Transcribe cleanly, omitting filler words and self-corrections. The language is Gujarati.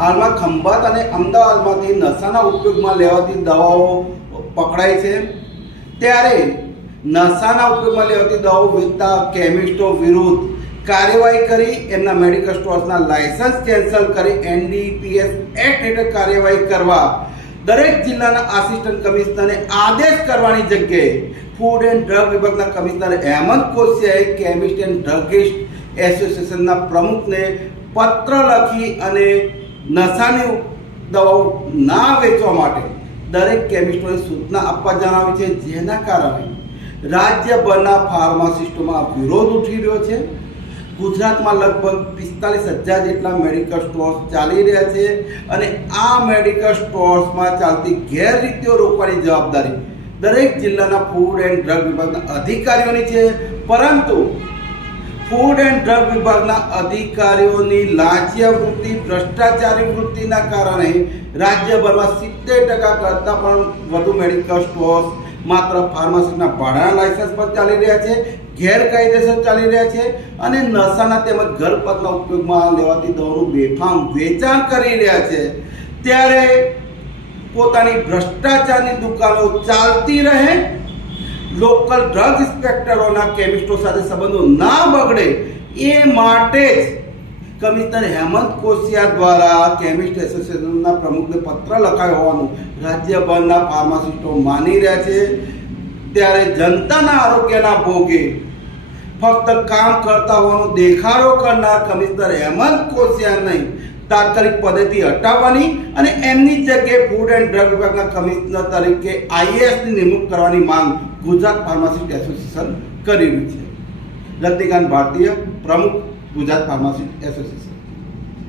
હાલમાં ખંભાત અને અમદાવાદમાંથી નશાના ઉપયોગમાં લેવાતી દવાઓ પકડાય છે, ત્યારે નશાના ઉપયોગમાં લેવાતી દવાઓ વેચતા કેમિસ્ટો વિરુદ્ધ કાર્યવાહી કરી એમના મેડિકલ સ્ટોર્સના લાયસન્સ કેન્સલ કરી NDPS એક્ટ હેઠળ કાર્યવાહી કરવા દરેક જિલ્લાના આસિસ્ટન્ટ કમિશનરને આદેશ કરવાની જગ્યાએ ફૂડ એન્ડ ડ્રગ વિભાગના કમિશનર હેમંત કોશિયાએ કેમિસ્ટ એન્ડ ડ્રગિસ્ટ એસોસિએશનના પ્રમુખને પત્ર લખી અને નશાની દવાઓ ના વેચવા માટે દરેક કેમિસ્ટોને સૂચના આપવા જણાવી છે, જેના કારણે રાજ્યભરના ફાર્માસિસ્ટોમાં વિરોધ ઉઠી રહ્યો છે। ગુજરાતમાં લગભગ 45,000 જેટલા મેડિકલ સ્ટોર્સ ચાલી રહ્યા છે અને આ મેડિકલ સ્ટોર્સમાં ચાલતી ગેરરીતિઓ રોકવાની જવાબદારી દરેક જિલ્લાના ફૂડ એન્ડ ડ્રગ વિભાગના અધિકારીઓની છે, પરંતુ ફૂડ એન્ડ ડ્રગ વિભાગના અધિકારીઓની લાંચિયા વૃત્તિ, ભ્રષ્ટાચારી વૃત્તિના કારણે રાજ્યભરમાં 70% કરતાં પણ વધુ મેડિકલ સ્ટોર્સ માત્ર ફાર્માસીના ભાડાના લાયસન્સ પર ચાલી રહ્યા છે, ગેરકાયદેસર ચાલી રહ્યા છે અને નશાના તેમજ ઘરપતના ઉપયોગમાં લેવાતી દવાનું બેફામ વેચાણ કરી રહ્યા છે। ત્યારે પોતાની ભ્રષ્ટાચારની દુકાનો ચાલતી રહે, લોકલ ડ્રગ ઇન્સ્પેક્ટરોના કેમિસ્ટો સાથે સંબંધો ના બગડે એ માટે જ કમિશનર હેમંત કોશિયા દ્વારા કેમિસ્ટ એસોસિએશનના પ્રમુખને પત્ર લખાયો હોવાનું રાજ્યભરના ફાર્માસિસ્ટો માની રહ્યા છે। ત્યારે જનતાના આરોગ્યના ભોગે ફક્ત કામ કરતા હોવાનો દેખાડો કરનાર કમિશનર હેમંત કોશિયા નહીં, તાત્કાલિક પદેથી હટાવવાની અને એમની જગ્યાએ ફૂડ એન્ડ ડ્રગ વિભાગના કમિશનર તરીકે IASની નિમણૂક કરવાની માંગ ગુજરાત ફાર્માસિસ્ટ એસોસિએશન કરી રહ્યું છે। રજનીકાંત ભારતીય, પ્રમુખ, ગુજરાત ફાર્માસિસ્ટ એસોસિએશન।